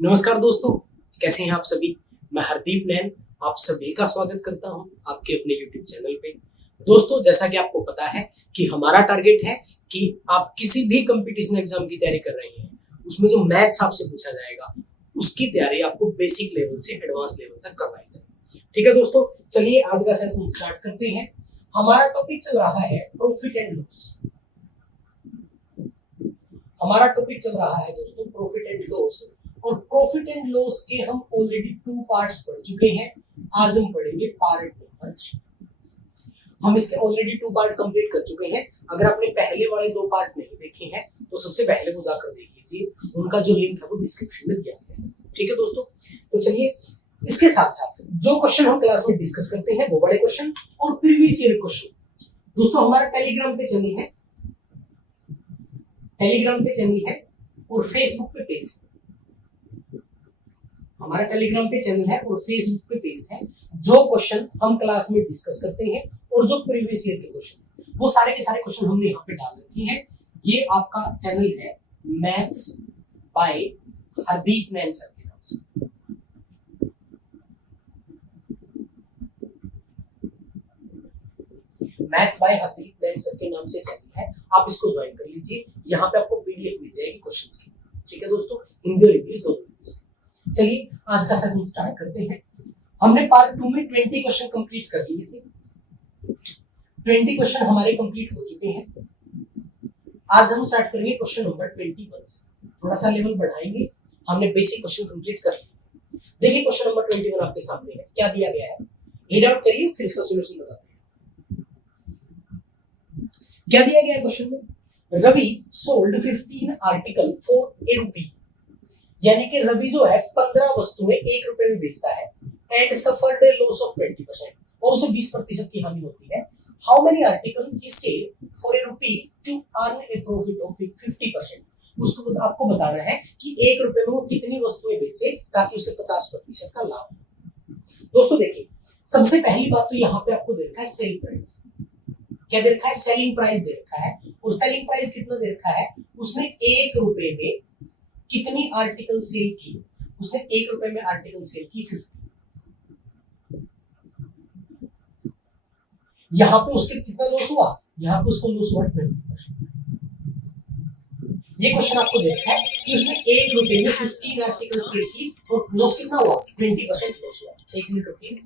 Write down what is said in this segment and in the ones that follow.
नमस्कार दोस्तों, कैसे हैं आप सभी। मैं हरदीप नैन आप सभी का स्वागत करता हूं आपके अपने YouTube चैनल पे। दोस्तों, जैसा कि आपको पता है कि हमारा टारगेट है कि आप किसी भी कंपटीशन एग्जाम की तैयारी कर रहे हैं, उसमें जो मैथ्स आपसे पूछा जाएगा उसकी तैयारी आपको बेसिक लेवल से एडवांस लेवल तक करवाई जाए। ठीक है दोस्तों, चलिए आज का सेशन स्टार्ट करते हैं। हमारा टॉपिक चल रहा है प्रॉफिट एंड लॉस। हमारा टॉपिक चल रहा है दोस्तों प्रॉफिट एंड लॉस, और प्रॉफिट एंड लॉस के हम ऑलरेडी 2 पार्ट्स पढ़ चुके हैं। आज हम पढ़ेंगे पार्ट नंबर 3। हम इसके ऑलरेडी 2 पार्ट कंप्लीट कर चुके हैं। अगर आपने पहले वाले 2 पार्ट नहीं देखे हैं तो सबसे पहले वो जाकर देख लीजिए, उनका जो लिंक है वो डिस्क्रिप्शन में दिया गया है। ठीक है दोस्तों, तो चलिए इसके साथ साथ जो क्वेश्चन हम क्लास में डिस्कस करते हैं वो बड़े क्वेश्चन और प्रीवियस ईयर क्वेश्चन दोस्तों हमारा टेलीग्राम पे चैनल है, और फेसबुक पे पेज है। हमारा टेलीग्राम पे चैनल है और फेसबुक पे पेज है। जो क्वेश्चन हम क्लास में डिस्कस करते हैं और जो प्रीवियस ईयर के क्वेश्चन, वो सारे के सारे क्वेश्चन हमने यहाँ पे डाल रखे हैं। ये आपका चैनल है maths by Hardeep Nain sir के नाम से। Maths by Hardeep Nain sir के नाम से चैनल है, आप इसको ज्वाइन कर लीजिए। यहाँ पे आपको पीडीएफ मिल जाएगी क्वेश्चंस की। ठीक है दोस्तों, हिंदी और इंग्लिश दोनों। चलिए आज का सेशन स्टार्ट करते हैं। हमने पार्ट 2 में 20 क्वेश्चन कंप्लीट कर लिए थे। 20 क्वेश्चन हमारे कंप्लीट हो चुके हैं। आज हम स्टार्ट करेंगे क्वेश्चन नंबर 21 से। थोड़ा सा लेवल बढ़ाएंगे। हमने बेसिक क्वेश्चन कंप्लीट कर लिए। देखिए क्वेश्चन नंबर 21 आपके सामने है। क्या दिया गया है रीड आउट करिए, फिर इसका सॉल्यूशन बताते हैं। क्या दिया गया है क्वेश्चन में? रवि सोल्ड 15 आर्टिकल फॉर ₹1, यानी कि रवि जो है 15 वस्तुएं ₹1 में बेचता है and suffered a loss of 20%, और उसे 20% की हानि होती है। How many article he sell for ₹1 to earn a profit of 50%। उसको आपको बताना है कि ₹1 में वो कितनी वस्तुएं बेचे ताकि उसे 50% का लाभ हो। दोस्तों देखिए, सबसे पहली बात तो यहाँ पे आपको दे रखा है सेल प्राइस। क्या दे रखा है? सेलिंग प्राइस दे रखा है। और सेलिंग प्राइस कितना दे रखा है? उसने ₹1 में कितनी आर्टिकल सेल की? उसने ₹1 में आर्टिकल सेल की 50। यहां पे उसके कितना लॉस हुआ? यहां पे उसको लॉस हुआ 20%। ये क्वेश्चन आपको देखना है कि उसने ₹1 में 15 आर्टिकल सेल की और लॉस कितना हुआ? 20% लॉस हुआ। 1 मिनट रुकिए।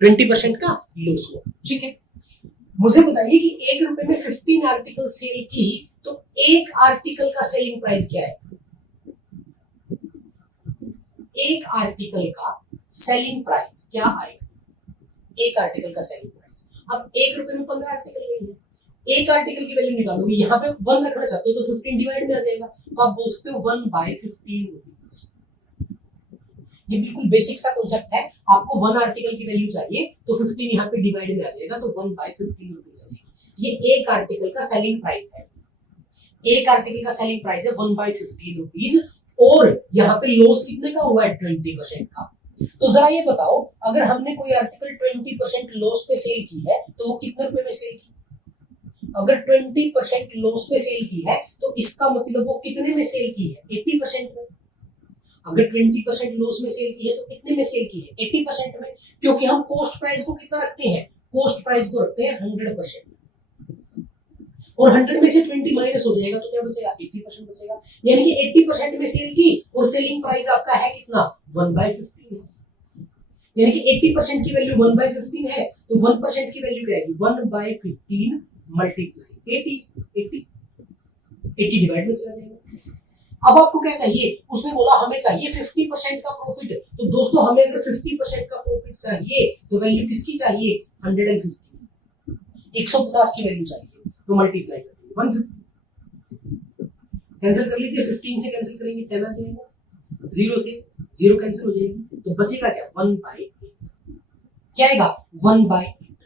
20% का लॉस हुआ। ठीक है, मुझे बताइए कि ₹1 में 15 आर्टिकल सेल की तो एक आर्टिकल का सेलिंग प्राइस क्या है? एक आर्टिकल का सेलिंग प्राइस क्या आएगा? एक आर्टिकल का सेलिंग प्राइस। अब ₹1 में 15 आर्टिकल लेंगे, एक आर्टिकल की वैल्यू निकालोगे। यहाँ पे 1 रखना चाहते हो तो 15 डिवाइड में आ जाएगा, तो आप बोल सकते हो 1/15 रुपीज। ये बिल्कुल बेसिक सा कॉन्सेप्ट है। आपको 1 आर्टिकल की वैल्यू चाहिए तो 15 यहाँ पे डिवाइड में आ जाएगा, तो 1/15 रुपीज आएगा। ये एक आर्टिकल का सेलिंग प्राइस है। एक आर्टिकल का सेलिंग प्राइस है 1/15 रुपीज, और यहाँ पे लॉस कितने का हुआ है? 20% का। तो जरा ये बताओ, अगर हमने कोई आर्टिकल 20% लॉस पे सेल की है तो वो कितने रुपए में सेल की? अगर 20% लॉस पे सेल की है तो इसका मतलब वो कितने में सेल की है? 80% में। अगर 20% लॉस में सेल की है तो कितने में सेल की है? 80% में, क्योंकि हम कॉस्ट प्राइस को कितना रखते हैं? कॉस्ट प्राइस को रखते हैं 100%, और 100 में से 20 माइनस हो जाएगा तो क्या बचेगा? 80% बचेगा। यानी कि 80% में सेल की और सेलिंग प्राइस आपका है कितना? 1/15 है। यानी कि 80% की वैल्यू 1/15 है, तो 1% की वैल्यू क्या आएगी? 1/15 मल्टीप्लाई 80 डिवाइड में चला जाएगा। अब आपको क्या चाहिए? उसने बोला हमें चाहिए 50% का प्रॉफिट। तो दोस्तों हमें अगर 50% का प्रॉफिट चाहिए तो वैल्यू किसकी चाहिए? 150, 150 की वैल्यू चाहिए, तो मल्टीप्लाई करेंगे 150। कैंसिल कर लीजिए, 15 से कैंसिल करेंगे 10 आ जाएगा, 0 से 0 कैंसिल हो जाएगी, तो बचेगा क्या? 1/8। क्या आएगा? 1/8।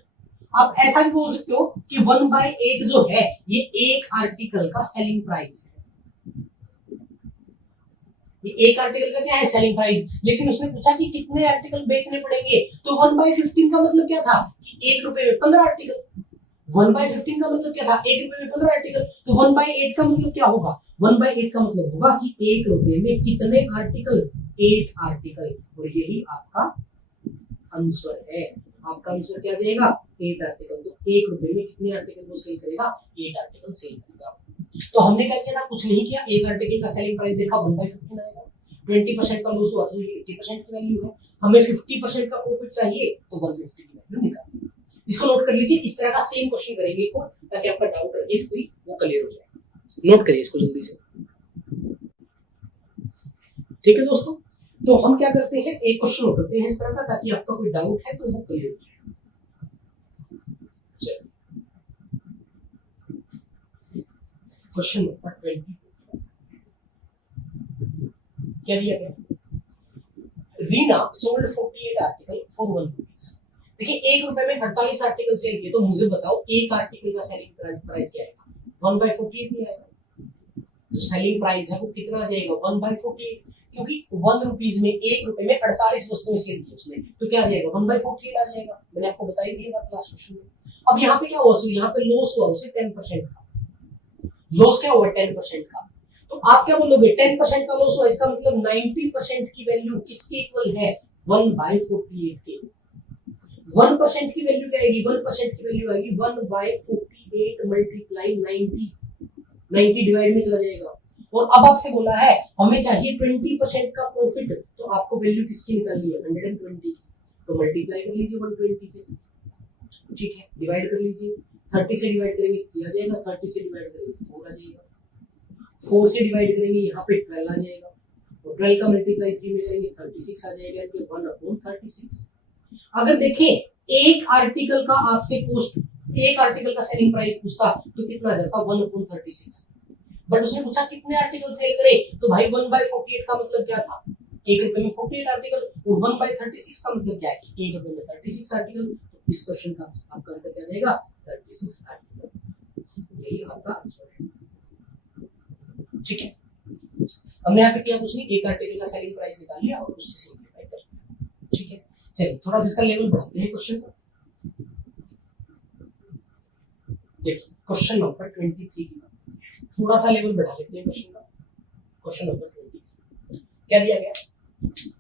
आप ऐसा भी बोल सकते हो कि 1/8 जो है ये एक आर्टिकल का सेलिंग प्राइस है। ये एक आर्टिकल का क्या है? Selling price. लेकिन उसने पूछा कि कितने आर्टिकल बेचने पड़ेंगे, तो 1/15 का मतलब क्या था कि ₹1 में 15 आर्टिकल। 1/15 का मतलब क्या था, 1 रुपए में 15 आर्टिकल, तो 1/8 का मतलब क्या होगा, 1/8 का मतलब होगा कि 1 रुपए में कितने आर्टिकल, 8 आर्टिकल, और यही आपका आंसर है। आपका आंसर क्या जाएगा, 8 आर्टिकल। तो 1 रुपए में कितने आर्टिकल वो सेल करेगा, 8 आर्टिकल सेल करेगा। तो हमने क्या किया था, कुछ नहीं किया, एक आर्टिकल का सेलिंग प्राइस देखा 1/15 आएगा, 20% का लॉस हुआ तो ये 80% की वैल्यू है, हमें 50% का प्रॉफिट चाहिए तो 150 की वैल्यू निकालनी है। इसको नोट कर लीजिए, इस तरह का सेम क्वेश्चन करेंगे को, ताकि आपका डाउट रहे कोई वो क्लियर हो जाए। नोट करिए इसको जल्दी से, ठीक है दोस्तों। तो हम क्या करते हैं, एक क्वेश्चन नोट करते हैं इस तरह का, ताकि आपका कोई डाउट है तो वो क्लियर हो जाए। क्वेश्चन नंबर 20 क्या दिया गया, Reena sold 48 article for 1 rupees. देखिए 1 रुपए में 48 आर्टिकल सेल किए, तो मुझे बताओ एक आर्टिकल का सेलिंग प्राइस क्या आएगा, 1/48 नहीं आएगा, जो सेलिंग प्राइस है वो कितना आ जाएगा, 1/48, क्योंकि 1 रुपीज में 1 रुपए में 48 वस्तुएं सेल की उसने, तो क्या आ जाएगा 1/48 आ जाएगा। मैंने आपको बताई थी बात लास्ट क्वेश्चन में। अब यहाँ पे क्या हुआ, यहाँ पे लॉस हुआ उसे 10% का, लॉस क्या हुआ 10% का, तो आप क्या बोलोगे 10% का लॉस हुआ, इसका मतलब 90% की वैल्यू किसके इक्वल है, 1/48 के। 1% की वैल्यू क्या आएगी, 1% की वैल्यू आएगी 1/48 मल्टीप्लाई 90 डिवाइड में चला जाएगा। और अब आपसे बोला है हमें चाहिए 20% का प्रॉफिट, तो आपको वैल्यू किसकी निकालनी है, 120 की, तो मल्टीप्लाई कर लीजिए 120 से, ठीक है, डिवाइड कर लीजिए, 30 से डिवाइड करेंगे 3 आ जाएगा, 30 से डिवाइड करेंगे 4 आ जाएगा, 4 से डिवाइड करेंगे यहाँ पे 12 आ जाएगा, और 12 का मल्टीप्लाई 3 में करेंगे 36 आ जाएगा, 1/36। अगर देखें एक आर्टिकल का आपसे कॉस्ट, एक आर्टिकल का सेलिंग प्राइस पूछता तो कितना आ जाता, 1/36, बट उसने पूछा कितने आर्टिकल सेल करें, तो भाई 1/48 का मतलब क्या था, 1 रुपए में 48 आर्टिकल, और 1/36 का मतलब क्या है, 1 रुपए में 36 आर्टिकल। तो इस क्वेश्चन का आपका आंसर क्या जाएगा, 36 आर्टिकल, यही आपका आंसर है, ठीक है। हमने यहाँ पे किया कुछ नहीं, एक आर्टिकल का सेलिंग प्राइस निकाल लिया और उससे सिंपलीफाई कर लिया, ठीक है। चलिए थोड़ा सा इसका लेवल बढ़ाते हैं क्वेश्चन का। देखिए क्वेश्चन नंबर 23 की थोड़ा सा लेवल बढ़ा लेते हैं क्वेश्चन का। क्वेश्चन नंबर 23 क्या दिया गया,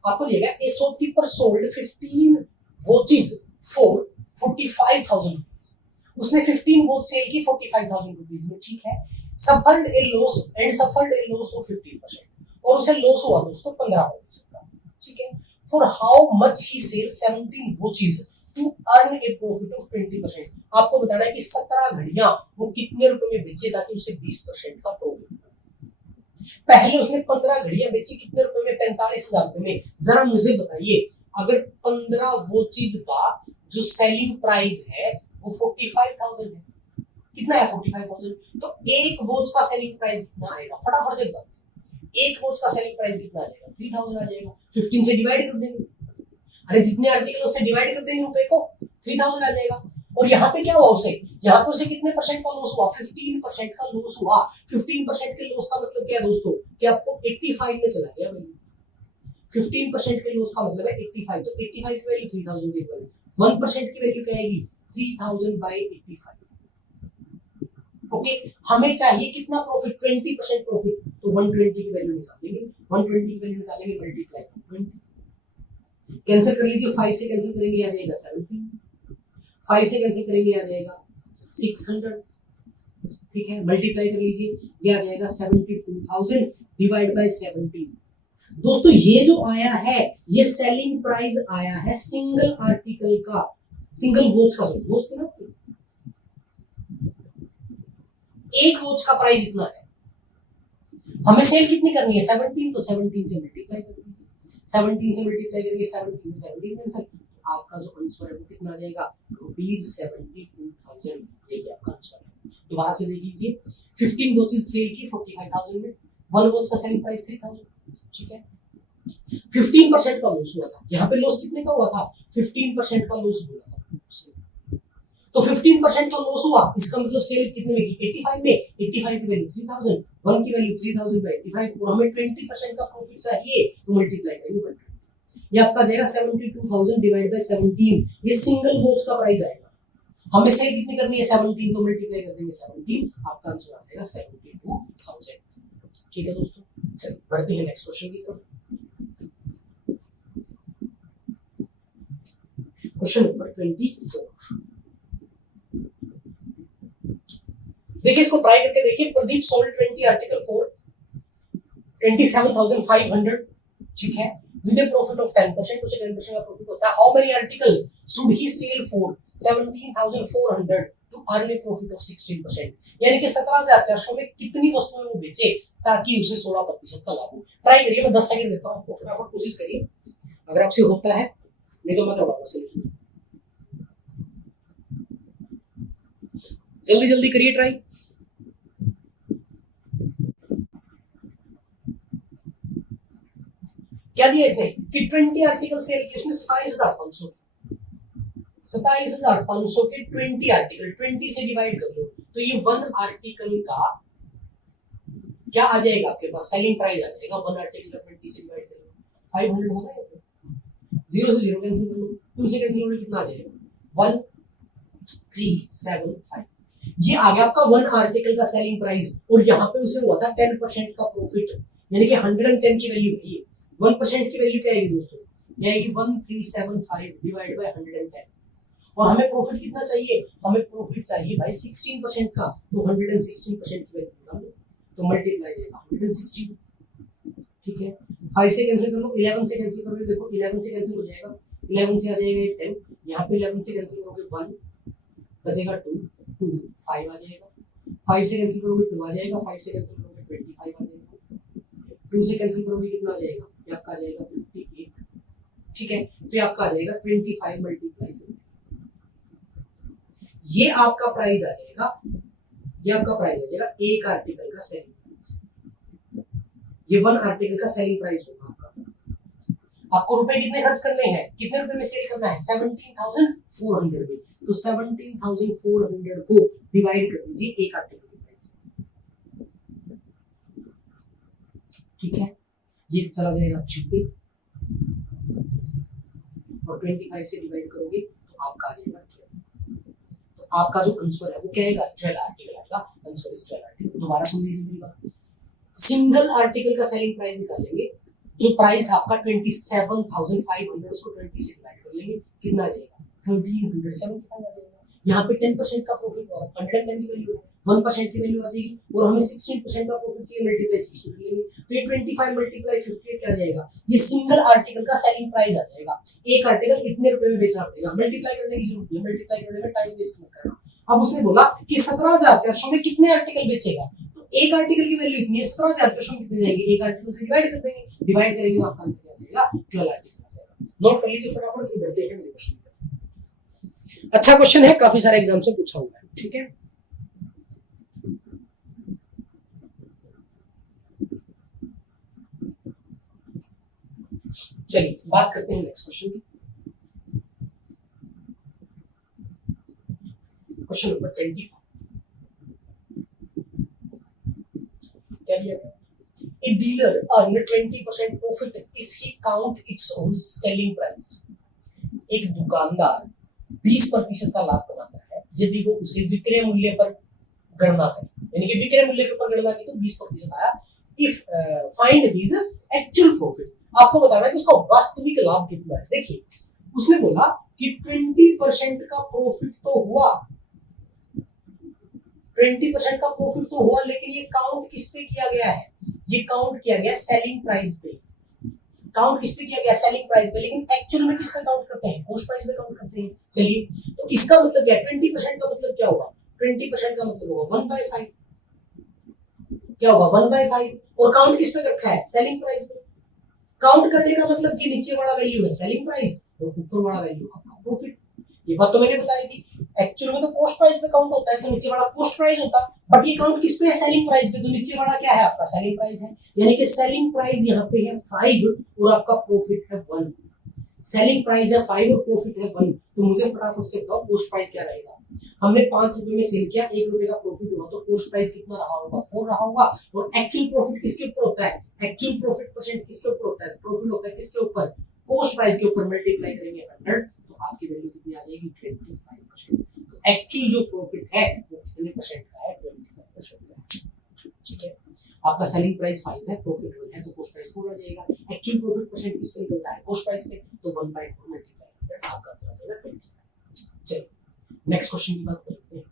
आपको दिया गया ए shopkeeper sold 15 watches for 45,000 rupees. उसने 15 वॉच सेल की 45,000 रुपीज में, ठीक है। सफर्ड ए लॉस ऑफ 15%, और उसे लॉस हुआ दोस्तों 15% का, ठीक है। For how much he sell 17 watches to earn a profit of 20%। आपको बताना है कि 17 घड़ियां वो कितने रुपए में बेचे ताकि उसे 20% का प्रॉफिट हो। पहले उसने 15 घड़ियां बेची कितने रुपए में, 45,000 रुपए में। जरा मुझे बताइए अगर 15 वॉचेस का जो सेलिंग प्राइस है वो 45,000 है, कितना है 45,000, तो एक वॉच का सेलिंग प्राइस कितना आएगा, फटाफट से बताओ, एक वॉच का सेलिंग प्राइस कितना आ जाएगा, 3000 आ जाएगा। 15 से डिवाइड कर देंगे, अरे जितने आर्टिकल उससे डिवाइड कर देंगे रुपए को, 3000 आ जाएगा। और यहाँ पे क्या हुआ उसे, यहाँ पे उसे कितने परसेंट का लॉस हुआ, 15% का लॉस हुआ। 15% के लॉस का मतलब क्या है दोस्तों, कि आपको 85 में चला गया वैल्यू। 15% के लॉस का मतलब है 85, तो 85 की वैल्यू 3000 की वैल्यू, 1% की वैल्यू क्या आएगी, 3000/85। ओके, हमें चाहिए कितना प्रॉफिट, 20% प्रॉफिट, तो 120 की वैल्यू निकालेंगे, 120 की वैल्यू निकालेंगे मल्टीप्लाई 20, कैंसिल कर लीजिए, 5 से कैंसिल करेंगे आ जाएगा 17, 5 से कैंसिल करेंगे आ जाएगा 600, ठीक है, मल्टीप्लाई कर लीजिए, ये आ जाएगा 72,000 डिवाइड बाय 17। दोस्तों ये जो आया है ये सेलिंग प्राइस आया है सिंगल आर्टिकल का, सिंगल वॉच का, वॉच तो ना, एक वॉच का प्राइस इतना है, हमें सेल कितनी करनी है 17, तो 17 से मल्टीप्लाई कर दीजिए, 17 से मल्टीप्लाई करेंगे 17 से 17 कैंसिल, आपका जो आंसर है वो कितना आ जाएगा, ₹72,000, यही आपका आंसर है। दोबारा से देख लीजिए, 15 वॉचेस सेल की 45,000 में, वन वॉच का सेलिंग प्राइस 3000, ठीक है। 15% का लॉस हुआ था, यहाँ पे लॉस कितने का हुआ था, 15% का लॉस हुआ था, तो 15% का लॉस हुआ, इसका मतलब सेल कितने में की, 85 में, 85 की वैल्यू 3000, 1 की वैल्यू 3000/85, और हमें 20% का प्रॉफिट चाहिए, तो मल्टीप्लाई करेंगे 120, ये आपका जाएगा 72,000 डिवाइड बाय 17, ये सिंगल वॉच का प्राइस आएगा। हमें सेल कितनी करनी है 17, तो मल्टीप्लाई कर देंगे 17, आपका आंसर आ जाएगा 72,000। ठीक है दोस्तों, चलिए बढ़ते हैं नेक्स्ट क्वेश्चन की तरफ। Question number 24। देखिए, इसको ट्राई करके देखिए। प्रदीप सोल्ड 20 आर्टिकल फॉर 27,500, ठीक है, विद ए प्रॉफिट ऑफ 10%, उसे 10% का प्रॉफिट होता है। How many article should he sell for 17,400 to earn a profit of 16%, यानी कि 17,400 में कितनी वस्तुएं वो बेचे ताकि उसे 16% का लाभ हो। ट्राई करिए, मैं 10 सेकंड देता हूं आपको, फटाफट कोशिश करिए, अगर आपसे होता है, नहीं तो मैं करवाऊंगा सही। जल्दी जल्दी करिए ट्राई। क्या दिया इसने कि 20 आर्टिकल सेल किए उसने 27,500 के 20 आर्टिकल 20 से डिवाइड कर लो, तो ये 1 आर्टिकल का क्या आ जाएगा आपके पास, सेलिंग प्राइस आ जाएगा। 1 आर्टिकल का 20 से डिवाइड करेंगे 500 होगा, 0 से 0 कैंसिल कर लो, 2 से कैंसिल करोगे कितना आ जाएगा 1375। ये आ गया आपका 1 आर्टिकल का सेलिंग प्राइस, और यहाँ पे उसे हुआ था 10% का प्रॉफिट, यानी कि 110 की वैल्यू है। 1% की वैल्यू क्या आएगी दोस्तों, ये आएगी 1375 डिवाइड बाय 110, और हमें प्रॉफिट कितना चाहिए, हमें प्रॉफिट चाहिए भाई 16% का, तो 116% की वैल्यू निकाल लो, तो मल्टीप्लाई जाएगा 116, ठीक है। 5 से कैंसिल कर लो, 11 से कैंसिल करोगे, देखो 11 से कैंसिल हो जाएगा, 11 से आ जाएगा 10, यहाँ पे 11 से कैंसिल करोगे 1 बचेगा 2 5 आ जाएगा, 5 से कैंसिल करोगे 2 आ जाएगा, 5 से कैंसिल करोगे 25 आ जाएगा, 2 से कैंसिल करोगे कितना आ जाएगा, ये आपका आ जाएगा 58, ठीक है। तो ये आपका आ जाएगा 25 मल्टीप्लाई 50, ये आपका प्राइस आ जाएगा, ये आपका प्राइस आ जाएगा एक आर्टिकल का सेलिंग प्राइस, ये 1 आर्टिकल का सेलिंग प्राइस होगा आपका। आपको रुपए कितने खर्च करने हैं, कितने रुपए में सेल करना है 17,400 में, तो 17,400 को डिवाइड कर दीजिए एक आर्टिकल के प्राइस, ठीक है। ये चला जाएगा 90 और 25 से डिवाइड करोगे तो आपका आ जाएगा 12, तो आपका जो आंसर है वो क्या आएगा 12 आर्टिकल आएगा, आंसर इज 12 आर्टिकल। दोबारा सुन लीजिए मेरी बात, सिंगल आर्टिकल का सेलिंग प्राइस निकालेंगे, जो प्राइस था आपका 27,500, उसको 20 से डिवाइड कर लेंगे, कितना आ जाएगा 1375 आ जाएगा। यहाँ पे 10% का प्रॉफिट हुआ, 110 की वैल्यू है, 1% की वैल्यू आ जाएगी, और हमें 16% का प्रॉफिट चाहिए, मल्टीप्लाई 60 कर लेंगे, तो ये 25 मल्टीप्लाई 58 क्या आ जाएगा, ये सिंगल आर्टिकल का सेलिंग प्राइस आ जाएगा। एक आर्टिकल इतने रुपए में बेचना पड़ेगा, मल्टीप्लाई करने की जरूरत है, मल्टीप्लाई करने में टाइम वेस्ट मत करना। अब उसने बोला कि 17,400 में कितने आर्टिकल बेचेगा, तो एक आर्टिकल की वैल्यू इतनी है, 17,400 में कितने जाएंगे, एक आर्टिकल से डिवाइड कर देंगे, डिवाइड करेंगे तो आपका आंसर आ जाएगा 12 आर्टिकल आ जाएगा। नोट कर लीजिए फटाफट, फिर बढ़ते हैं अगले क्वेश्चन पे। अच्छा क्वेश्चन है, काफी सारे एग्जाम से पूछा हुआ है, ठीक है। चलिए बात करते हैं नेक्स्ट क्वेश्चन की। क्वेश्चन नंबर 25 क्या दिया है, a dealer earn 20% profit if he count its own selling price। एक दुकानदार 20% का लाभ कमाता है यदि वो उसे विक्रय मूल्य पर गणना करे, यानी कि विक्रय मूल्य के ऊपर गणना की तो 20% आया। If find his actual profit, आपको बताना है कि उसका वास्तविक लाभ कितना है। देखिए उसने बोला कि 20% का प्रॉफिट तो हुआ, 20% का प्रॉफिट तो हुआ, लेकिन ये काउंट किस पे किया गया है, ये काउंट किया गया सेलिंग प्राइस पे, काउंट किस पे किया गया सेलिंग प्राइस पे, लेकिन एक्चुअल में किस पे काउंट करते हैं, कॉस्ट प्राइस पे काउंट करते हैं। चलिए तो इसका मतलब क्या है, 20% का मतलब क्या होगा, 20% का मतलब होगा 1/5, क्या होगा 1/5, और काउंट किस पे रखा है सेलिंग प्राइस पे। काउंट करने का मतलब कि नीचे वाला वैल्यू है सेलिंग प्राइस और ऊपर वाला वैल्यू आपका प्रॉफिट। ये बात तो मैंने बताई थी, एक्चुअल में तो कॉस्ट प्राइस पे काउंट होता है, तो नीचे वाला कॉस्ट प्राइस होता, बट ये काउंट किस पे है सेलिंग प्राइस पे, तो नीचे वाला क्या है आपका सेलिंग प्राइस है, यानी कि सेलिंग प्राइस यहाँ पे है 5 और आपका प्रॉफिट है 1। सेलिंग प्राइस है 5 और प्रॉफिट है 1, तो मुझे फटाफट से बताओ कॉस्ट प्राइस क्या रहेगा। हमने 5 रुपए में सेल किया, 1 रुपए का प्रॉफिट हुआ, तो कॉस्ट प्राइस कितना रहा होगा 4 रहा होगा। और एक्चुअल प्रॉफिट किसके ऊपर होता है, एक्चुअल प्रॉफिट परसेंट किसके ऊपर होता है, प्रॉफिट होता है किसके ऊपर, कॉस्ट प्राइस के ऊपर, मल्टीप्लाई करेंगे 100 तो आपकी वैल्यू कितनी आ जाएगी 25%। तो एक्चुअल जो प्रॉफिट है वो कितने परसेंट का है, 25% का है। ठीक है, आपका सेलिंग प्राइस 5 है, प्रॉफिट 1 है, तो कॉस्ट प्राइस 4 आ जाएगा। एक्चुअल प्रॉफिट परसेंट किस पे निकलता है, कॉस्ट प्राइस पे, तो 1/4 मल्टीप्लाई आपका आंसर आ जाएगा 25। चलिए नेक्स्ट क्वेश्चन की बात करते हैं।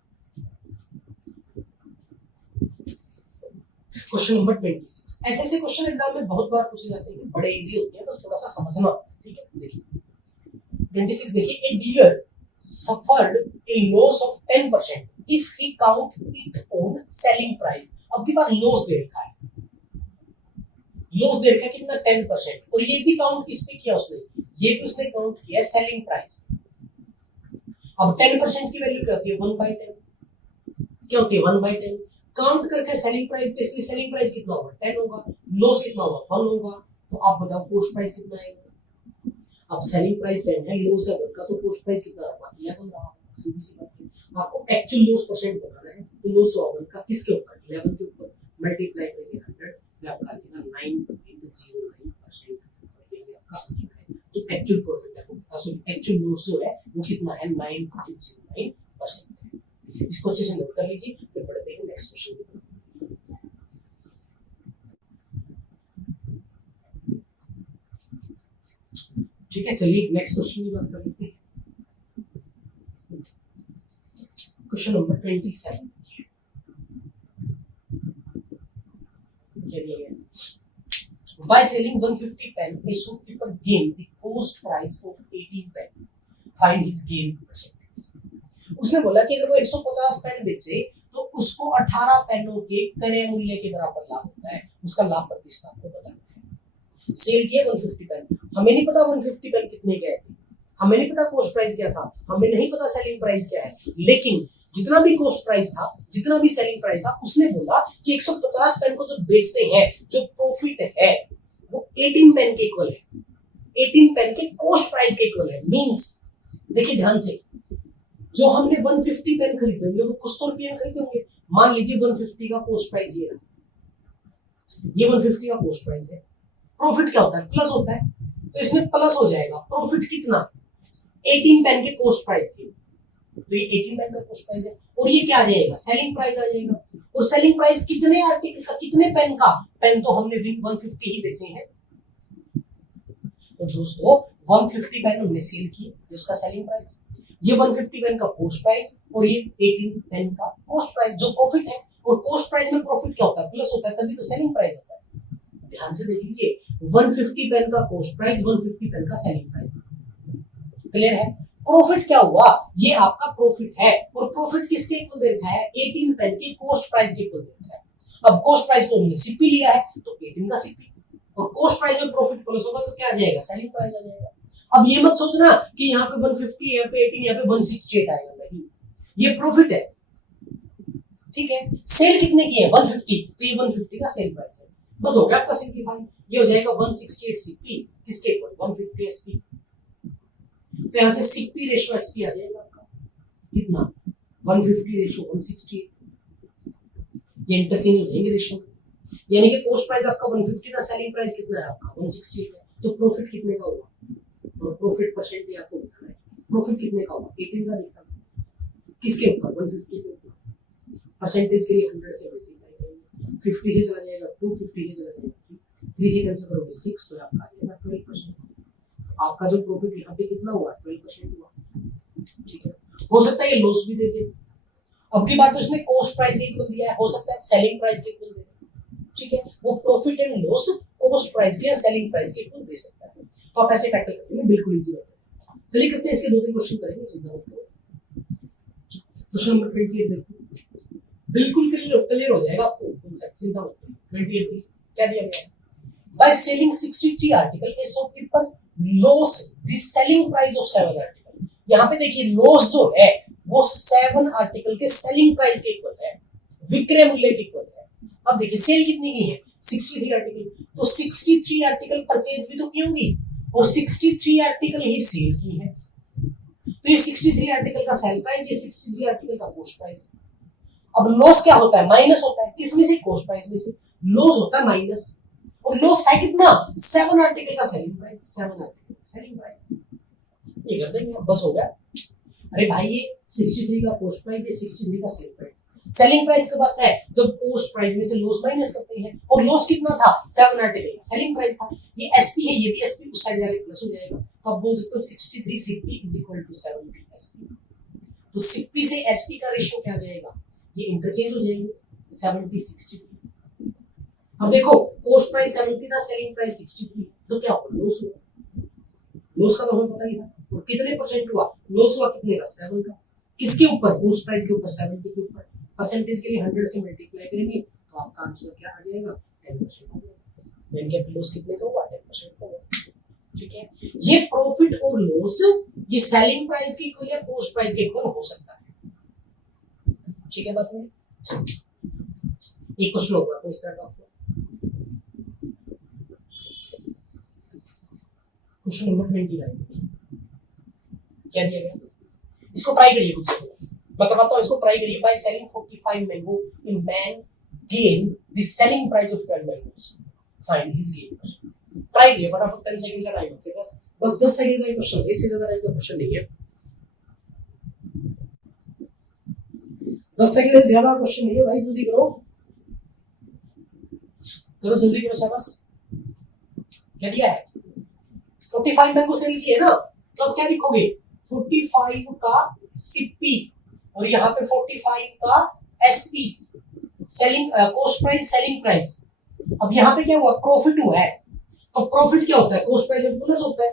Question number 26। ऐसे क्वेश्चन एग्जाम में बहुत बार पूछे जाते हैं, बड़े इजी होते हैं, बस थोड़ा सा समझना। ठीक है, देखिए 26 देखिए, a dealer suffered a loss of 10% if he count it on selling price। अब की बार लॉस दे रखा है, लॉस दे रखा है कितना 10%, और ये भी काउंट किस पे किया उसने, ये भी उसने काउंट किया सेलिंग प्राइस। अब 10% की वैल्यू क्या होती है, 1/10। क्या होती है 1/10, काउंट करके सेलिंग प्राइस पे, इसलिए सेलिंग प्राइस कितना होगा 10 होगा, लॉस कितना होगा 1 होगा। तो आप बताओ कॉस्ट प्राइस कितना आएगा। अब सेलिंग प्राइस 10 है, लॉस है 1 का, तो कॉस्ट प्राइस कितना होगा 11 रहा। सीधी सी बात है, आपको एक्चुअल लॉस परसेंट बताना है, तो लॉस होगा 1 का किसके ऊपर, 11 के ऊपर, मल्टीप्लाई करके 100, ये आपका आएगा 9.09% आपका जो एक्चुअल प्रॉफिट है, सॉरी एक्चुअल लॉस जो है वो कितना है 9.09% है। इसको अच्छे से नोट कर लीजिए, फिर बढ़ते हैं नेक्स्ट क्वेश्चन की तरफ। ठीक है, चलिए नेक्स्ट क्वेश्चन की बात कर लेते हैं। क्वेश्चन नंबर 27 क्या दिया गया, by selling 150 pen a shopkeeper gained the cost price of 18 pen, find his gain percentage। उसने बोला कि अगर वो 150 पेन बेचे तो उसको 18 पेनों के क्रय मूल्य के बराबर लाभ होता है, उसका लाभ प्रतिशत आपको बताना है। सेल किए 150 पेन, हमें नहीं पता 150 पेन कितने के थे, हमें नहीं पता कॉस्ट प्राइस क्या था, हमें नहीं पता सेलिंग प्राइस क्या है, लेकिन जितना भी कॉस्ट प्राइस था, जितना भी सेलिंग प्राइस था, उसने बोला कि 150 पेन को जब बेचते हैं जो प्रॉफिट है वो 18 पेन के इक्वल है, 18 पेन के कॉस्ट प्राइस के इक्वल है। मींस देखिए ध्यान से, जो हमने 150 पेन खरीदे होंगे वो कुछ तो रुपये में खरीदे होंगे। मान लीजिए 150 का कॉस्ट प्राइस ये रहा, ये 150 का कॉस्ट प्राइस है, प्रॉफिट क्या होता है प्लस होता है, तो इसमें प्लस हो जाएगा। प्रॉफिट कितना 18 पेन के कॉस्ट प्राइस के, तो ये 18 पेन का कॉस्ट प्राइस है, और ये क्या आ जाएगा सेलिंग प्राइस आ जाएगा। और सेलिंग प्राइस कितने आर्टिकल का, कितने पेन का, पेन तो हमने 150 ही बेचे हैं, तो दोस्तों 150 पेन हमने सेल किए, उसका सेलिंग प्राइस, ये 150 पेन का कॉस्ट प्राइस, और ये 18 पेन का कॉस्ट प्राइस जो प्रॉफिट है। और कॉस्ट प्राइस में प्रॉफिट क्या होता है प्लस होता है, तभी तो सेलिंग प्राइस होता है। ध्यान से देख लीजिए, 150 पेन का कॉस्ट प्राइस, 150 पेन का सेलिंग प्राइस, क्लियर है। प्रॉफिट क्या हुआ, ये आपका प्रॉफिट है, और प्रॉफिट किसके इक्वल दे रखा है 18 पेन के कॉस्ट प्राइस के इक्वल दे रखा है। अब कॉस्ट प्राइस को हमने सीपी लिया है, तो 18 का सीपी, और कॉस्ट प्राइस में प्रॉफिट प्लस होगा तो क्या आ जाएगा सेलिंग प्राइस आ जाएगा। अब ये मत सोचना कि यहाँ पे 150, यहाँ पे 18, यहाँ पे 168 आएगा, नहीं, ये प्रॉफिट है। ठीक है, सेल कितने की है 150, तो ये 150 का सेल प्राइस है, बस हो गया आपका सिंपलीफाई। ये हो जाएगा 168 सीपी किसके इक्वल 150 एसपी, तो यहां से सीपी रेशियो एसपी आ जाएगा आपका कितना 150 रेशियो 168, ये इंटरचेंज हो जाएंगे रेशियो, यानी कि कॉस्ट प्राइस आपका 150 था, सेलिंग प्राइस कितना है आपका 168 है, तो प्रॉफिट कितने का होगा, और प्रॉफिट परसेंट भी आपको बताना है, प्रॉफिट कितने का होगा 18 का दिखा, किसके ऊपर 150 के ऊपर, परसेंटेज के लिए 100 से मल्टीप्लाई करेंगे, 50 से चला जाएगा 2, 50 से चला जाएगा 3 से कैंसिल करोगे 6, तो आपका आ जाएगा 12%। आपका जो प्रॉफिट यहाँ पे कितना हुआ 12% हुआ। ठीक है, हो सकता है ये लॉस भी दे दे, अब की बात तो इसने कॉस्ट प्राइस के इक्वल दिया है, हो सकता है सेलिंग प्राइस के इक्वल दे दे। ठीक है, वो profit and loss cost price के या सेलिंग प्राइस के इक्वल दे सकता है, तो आप ऐसे टैकल करेंगे, बिल्कुल इजी बात है। चलिए करते हैं इसके 2-3 क्वेश्चन करेंगे, चिंता मत करो। क्वेश्चन नंबर 28 देखो, बिल्कुल क्लियर हो जाएगा आपको कांसेप्ट, चिंता मत करो। 28 क्या दिया गया है, by selling 63 article a shopkeeper loss the selling price of 7 article. यहाँ पे देखिए लॉस जो है वो 7 आर्टिकल के सेलिंग प्राइस के इक्वल है, विक्रय मूल्य के इक्वल है। अब देखिए सेल कितनी की है 63 आर्टिकल, तो 63 आर्टिकल परचेज भी तो की होंगी, और 63 आर्टिकल ही सेल की है, तो ये 63 आर्टिकल का सेल प्राइस, ये 63 आर्टिकल का कॉस्ट प्राइस। अब लॉस क्या होता है माइनस होता है, किसमें से कॉस्ट प्राइस में से, लॉस होता है माइनस, और लॉस है कितना 7 आर्टिकल का selling price, 7 article selling price, ये कर देंगे बस हो गया। अरे भाई ये 63 का कॉस्ट प्राइस है, 63 का सेलिंग प्राइस। सेलिंग प्राइस कब आता है? जब कॉस्ट प्राइस में से लॉस माइनस करते हैं, और लॉस कितना था? 7 आर्टिकल का सेलिंग प्राइस था। ये एसपी है, ये भी एसपी, उस साइड जाके प्लस हो जाएगा, तो आप बोल सकते हो 63 CP is equal to 70 SP. तो सीपी से एसपी का रेशियो क्या आ जाएगा? ये इंटरचेंज हो जाएंगे, 70 63। अब देखो कॉस्ट प्राइस 70 था, सेलिंग प्राइस 63, तो क्या होगा? लॉस हुआ। लॉस का तो हमें पता ही था, और कितने परसेंट हुआ लॉस? हुआ कितने का? 7 का। किसके ऊपर? कॉस्ट प्राइस के ऊपर, 70 के ऊपर। परसेंटेज के लिए 100 से मल्टीप्लाई करेंगे तो आपका आंसर क्या आ जाएगा? 10% हो जाएगा। यानी कि लॉस कितने का हुआ? 10% का हुआ। ठीक है, ये प्रॉफिट और लॉस ये सेलिंग प्राइस के इक्वल या कॉस्ट प्राइस के इक्वल हो सकता है। ठीक है बात में। एक क्वेश्चन होगा तो इस तरह का क्वेश्चन नंबर 29 क्या दिया गया? इसको ट्राई करिए खुद से, मैं करवाता हूं, इसको ट्राई करिए। By selling 45 mango in man gain the selling price of 12 mangoes, find his gain. Try करिए फटाफट, 10 सेकंड का टाइम है बस 10 सेकंड का क्वेश्चन है, इससे ज्यादा टाइम का क्वेश्चन नहीं है। 10 सेकंड से ज्यादा क्वेश्चन नहीं है भाई, जल्दी करो करो, जल्दी करो, शाबाश। क्या दिया है? 45 मैंगो सेल की है ना, तो अब क्या लिखोगे? 45 का सीपी और यहाँ पे 45 का SP, selling cost price selling price. अब यहाँ पे क्या हुआ? प्रॉफिट हुआ है, तो प्रॉफिट क्या होता है? कॉस्ट प्राइस में प्लस होता है,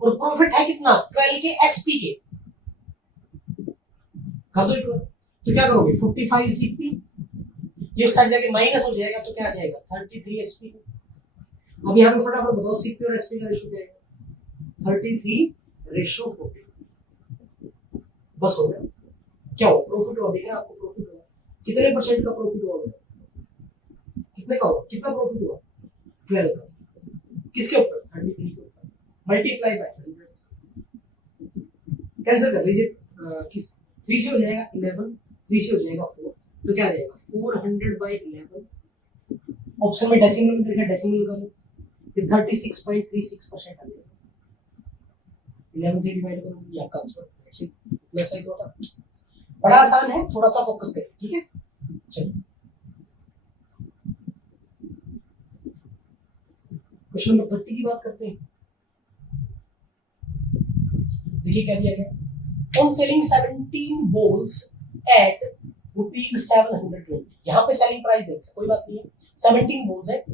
और प्रॉफिट है कितना? 12 के एसपी के। कर दो इक्वल, तो क्या करोगे? 45 सीपी, ये साइड जाके माइनस हो जाएगा, तो क्या आ जाएगा? 33 एसपी। अब यहाँ पे फटाफट बताओ सीपी और एसपी का रेशियो क्या आएगा? 33 रेशियो 40। बस हो गया। क्या हो? प्रॉफिट हुआ, दिख रहा है आपको? प्रॉफिट हुआ कितने परसेंट का? प्रॉफिट हुआ कितने का हुआ? कितना प्रॉफिट हुआ? 12 का। किसके ऊपर? 33 के ऊपर, मल्टीप्लाई बाय 100। कैंसिल कर लीजिए, किस 3 से हो जाएगा 11, 3 से हो जाएगा 4, तो क्या आ जाएगा? 400 बाय 11। ऑप्शन में डेसिमल में देखा, डेसिमल का ये 36.36% आ जाएगा। 11 से डिवाइड करो, ये आपका आंसर है। प्लस साइन होता, बड़ा आसान है, थोड़ा सा फोकस करें। ठीक है, चलिए क्वेश्चन नंबर 30 की बात करते हैं। देखिए क्या दिया गया? ऑन सेलिंग 17 बॉल्स एट ₹720, यहाँ पे सेलिंग प्राइस देखते, कोई बात नहीं है, 17 बॉल्स है,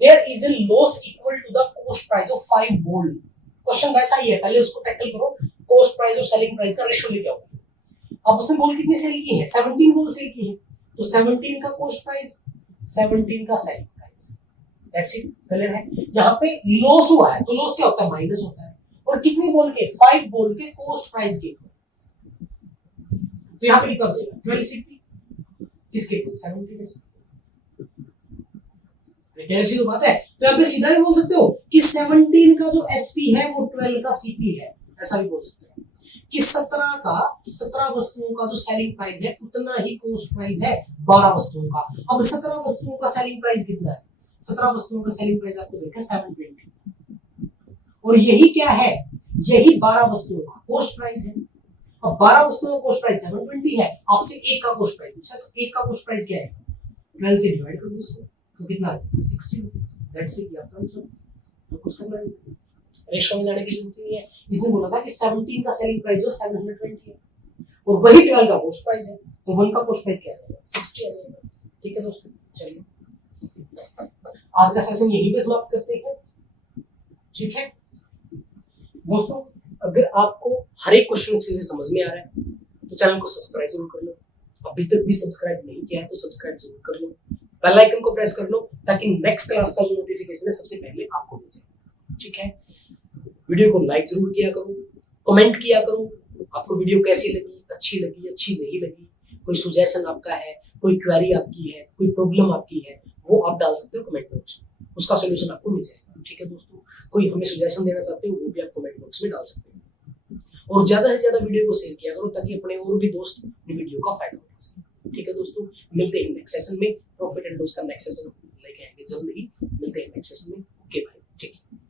there is a loss equal to the cost price of 5 ball. Question वैसा ही है, पहले उसको टैकल करो, कॉस्ट प्राइस और सेलिंग प्राइस का रेशियो लेके आओ। अब उसने बॉल कितनी सेल की है? 17 बॉल सेल की है, तो 17 का कॉस्ट प्राइस, 17 का selling price, that's it. Clear है? यहाँ पे लॉस हुआ है, तो लॉस क्या होता है? माइनस होता है, और कितने बॉल के? 5 बॉल के कॉस्ट प्राइस के, तो यहाँ पे कितना बचेगा? 12 सीपी, किसके? 17 सीपी। ऐसी तो बात है, तो यहाँ पे सीधा ही बोल सकते हो कि 17 का जो एसपी है वो 12 का सीपी है, ऐसा भी बोल सकते हो कि 17 वस्तुओं का जो सेलिंग प्राइस है उतना ही कॉस्ट प्राइस है 12 वस्तुओं का। अब 17 वस्तुओं का सेलिंग प्राइस कितना है? 17 वस्तुओं का सेलिंग प्राइस आपको देखा 720, और यही क्या है? यही 12 वस्तुओं का कॉस्ट प्राइस है। अब 12 वस्तुओं का कॉस्ट प्राइस 720 है, आपसे एक का कॉस्ट प्राइस पूछा, तो एक का कॉस्ट प्राइस क्या है? 12 से डिवाइड कर दो उसको, तो कितना आ जाएगा? 60 रुपीस। दैट्स इट, आपका आंसर। तो कुछ करना नहीं, रेशियो में जाने की जरूरत नहीं है। इसने बोला था कि 17 का सेलिंग प्राइस जो 720 है, और वही 12 का कॉस्ट प्राइस है, तो 1 का कॉस्ट प्राइस क्या आ जाएगा? 60 आ जाएगा। ठीक है दोस्तों, चलिए आज का सेशन यहीं पे समाप्त करते हैं। ठीक है दोस्तों, अगर आपको हर एक क्वेश्चन अच्छे से समझ में आ रहा है तो चैनल को सब्सक्राइब जरूर कर लो। अभी तक भी सब्सक्राइब नहीं किया है तो सब्सक्राइब जरूर कर लो, बेल आइकन को प्रेस कर लो, ताकि नेक्स्ट क्लास का जो नोटिफिकेशन है सबसे पहले आपको मिल जाए। ठीक है, वीडियो को लाइक जरूर किया करो, कमेंट किया करो, आपको वीडियो कैसी लगी, अच्छी लगी, अच्छी नहीं लगी, कोई सुजेशन आपका है, कोई क्वेरी आपकी है, कोई प्रॉब्लम आपकी है, वो आप डाल सकते हो कमेंट बॉक्स में, उसका सोल्यूशन आपको मिल जाएगा। ठीक है दोस्तों, कोई हमें सुजेशन देना चाहते हो वो भी आप कमेंट बॉक्स में डाल सकते हो, और ज्यादा से ज्यादा वीडियो को शेयर किया करो ताकि अपने और भी दोस्त वीडियो का फायदा उठा सकें। ठीक है दोस्तों, मिलते हैं नेक्स्ट सेशन में, प्रॉफिट एंड लॉस का नेक्स्ट सेशन लेके आएंगे जल्द ही। मिलते हैं नेक्स्ट सेशन में। ओके भाई, ठीक है।